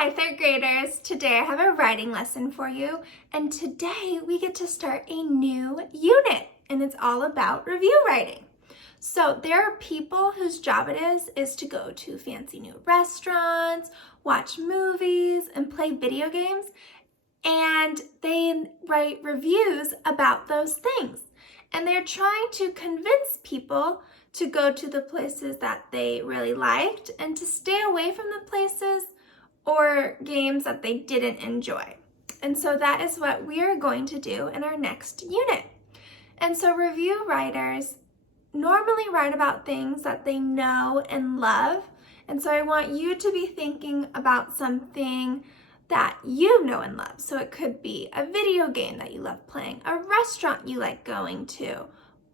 Hi, third graders. Today I have a writing lesson for you, and today we get to start a new unit, and it's all about review writing. So there are people whose job it is to go to fancy new restaurants, watch movies, and play video games, and they write reviews about those things. And they're trying to convince people to go to the places that they really liked and to stay away from the places or games that they didn't enjoy. And so that is what we are going to do in our next unit. And so review writers normally write about things that they know and love. And so I want you to be thinking about something that you know and love. So it could be a video game that you love playing, a restaurant you like going to,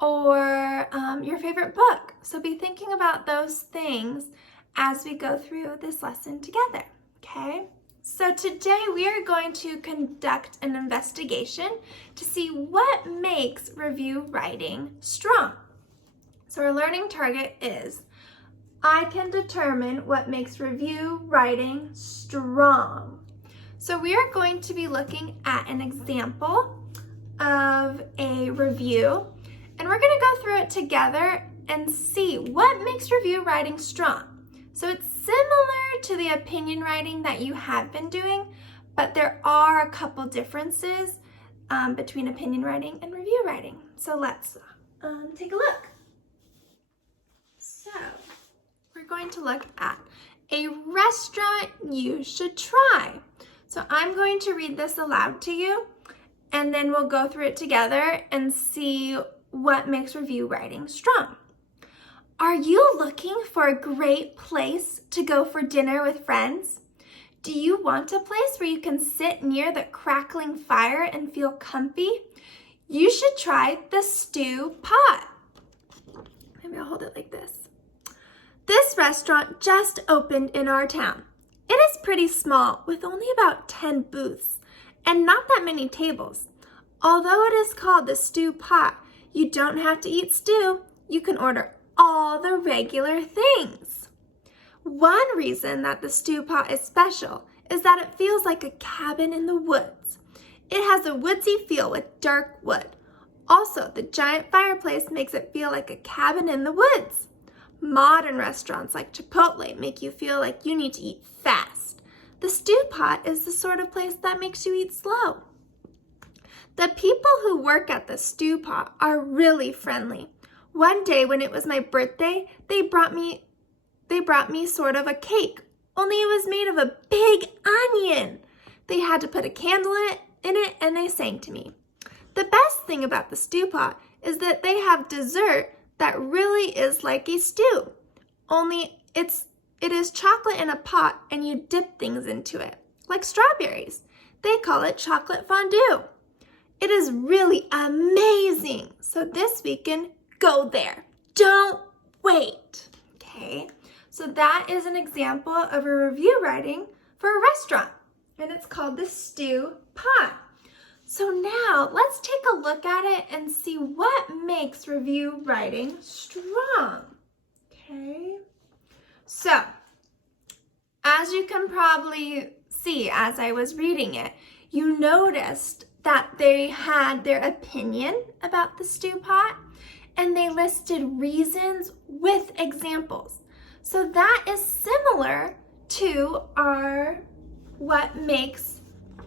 or your favorite book. So be thinking about those things as we go through this lesson together. Okay, so today we are going to conduct an investigation to see what makes review writing strong. So our learning target is, I can determine what makes review writing strong. So we are going to be looking at an example of a review, and we're going to go through it together and see what makes review writing strong. So it's similar to the opinion writing that you have been doing, but there are a couple differences between opinion writing and review writing. So let's take a look. So we're going to look at a restaurant you should try. So I'm going to read this aloud to you, and then we'll go through it together and see what makes review writing strong. Are you looking for a great place to go for dinner with friends? Do you want a place where you can sit near the crackling fire and feel comfy? You should try the Stew Pot. Maybe I'll hold it like this. This restaurant just opened in our town. It is pretty small with only about 10 booths and not that many tables. Although it is called the Stew Pot, you don't have to eat stew. You can order all the regular things. One reason that the Stew Pot is special is that it feels like a cabin in the woods. It has a woodsy feel with dark wood. Also, the giant fireplace makes it feel like a cabin in the woods. Modern restaurants like Chipotle make you feel like you need to eat fast. The Stew Pot is the sort of place that makes you eat slow. The people who work at the Stew Pot are really friendly. One day when it was my birthday, they brought me sort of a cake, only it was made of a big onion. They had to put a candle in it and they sang to me. The best thing about the Stew Pot is that they have dessert that really is like a stew, only it is chocolate in a pot and you dip things into it, like strawberries. They call it chocolate fondue. It is really amazing. So this weekend, go there. Don't wait. Okay, so that is an example of a review writing for a restaurant, and it's called the Stew Pot. So now let's take a look at it and see what makes review writing strong. Okay, so as you can probably see as I was reading it, you noticed that they had their opinion about the Stew Pot, and they listed reasons with examples. So that is similar to our what makes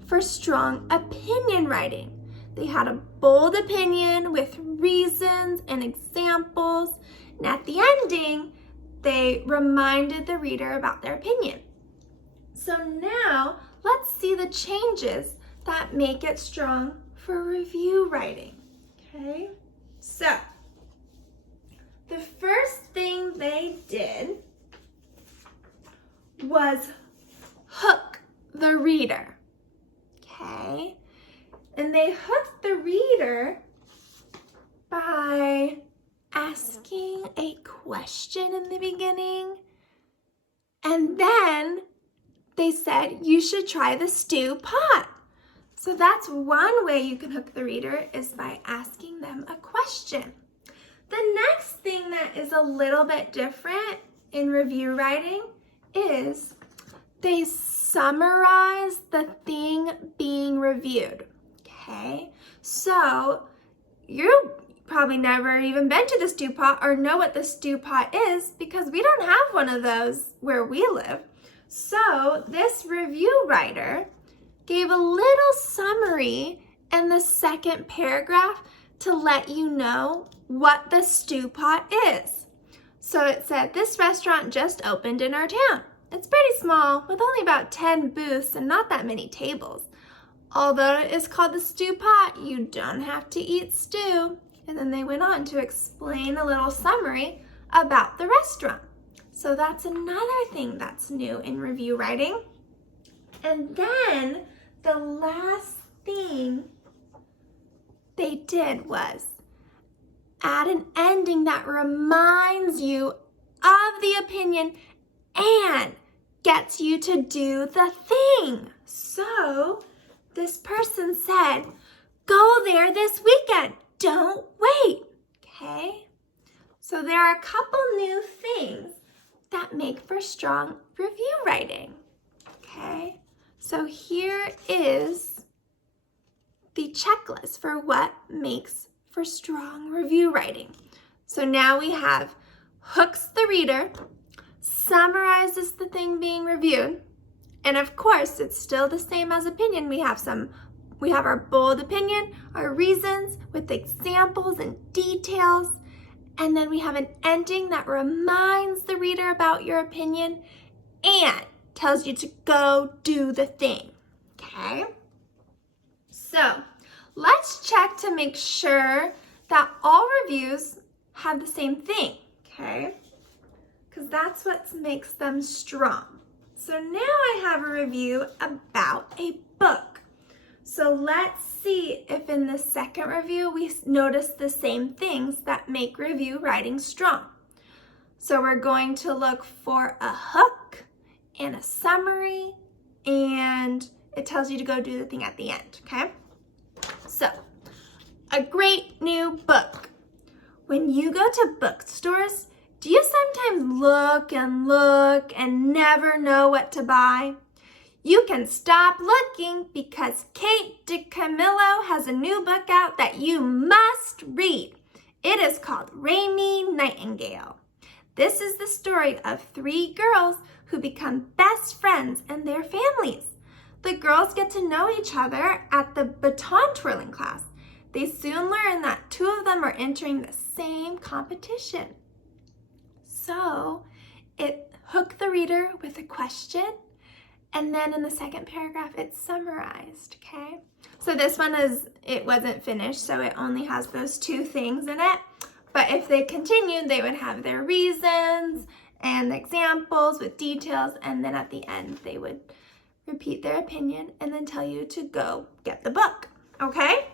for strong opinion writing. They had a bold opinion with reasons and examples, and at the ending, they reminded the reader about their opinion. So now let's see the changes that make it strong for review writing. Okay, so the first thing they did was hook the reader. Okay, and they hooked the reader by asking a question in the beginning, and then they said you should try the Stew Pot. So that's one way you can hook the reader, is by asking them a question. The next thing that is a little bit different in review writing is they summarize the thing being reviewed. Okay, so you probably never even been to the stew pot or know what the stew pot is because we don't have one of those where we live. So this review writer gave a little summary in the second paragraph to let you know what the stew pot is. So it said, this restaurant just opened in our town. It's pretty small with only about 10 booths and not that many tables. Although it is called the stew pot, you don't have to eat stew. And then they went on to explain a little summary about the restaurant. So that's another thing that's new in review writing. And then the last thing they did was add an ending that reminds you of the opinion and gets you to do the thing. So this person said, go there this weekend. Don't wait. Okay? So there are a couple new things that make for strong review writing. Okay? So here is the checklist for what makes for strong review writing. So now we have hooks the reader, summarizes the thing being reviewed, and of course it's still the same as opinion. We have our bold opinion, our reasons with examples and details, and then we have an ending that reminds the reader about your opinion and tells you to go do the thing. Okay? So let's check to make sure that all reviews have the same thing, okay? Because that's what makes them strong. So now I have a review about a book. So let's see if in the second review we notice the same things that make review writing strong. So we're going to look for a hook and a summary, and it tells you to go do the thing at the end, okay? So, a great new book. When you go to bookstores, do you sometimes look and never know what to buy? You can stop looking because Kate DiCamillo has a new book out that you must read. It is called Rainy Nightingale. This is the story of 3 girls who become best friends and their families. The girls get to know each other at the baton twirling class. They soon learn that 2 of them are entering the same competition. So it hooked the reader with a question, and then in the second paragraph it's summarized, okay? So this one it wasn't finished, so it only has those 2 things in it. But if they continued, they would have their reasons and examples with details, and then at the end they would repeat their opinion and then tell you to go get the book, okay?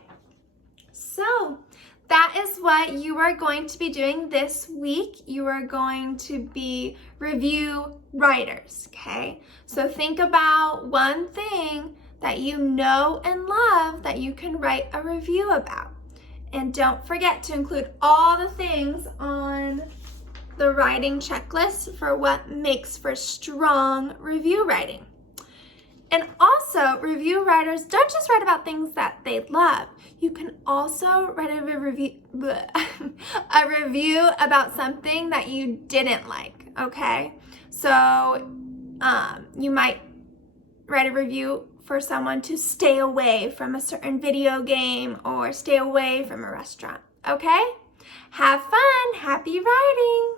So that is what you are going to be doing this week. You are going to be review writers, okay? So think about one thing that you know and love that you can write a review about. And don't forget to include all the things on the writing checklist for what makes for strong review writing. And also, review writers don't just write about things that they love. You can also write a review about something that you didn't like, okay? So you might write a review for someone to stay away from a certain video game or stay away from a restaurant, okay? Have fun, happy writing!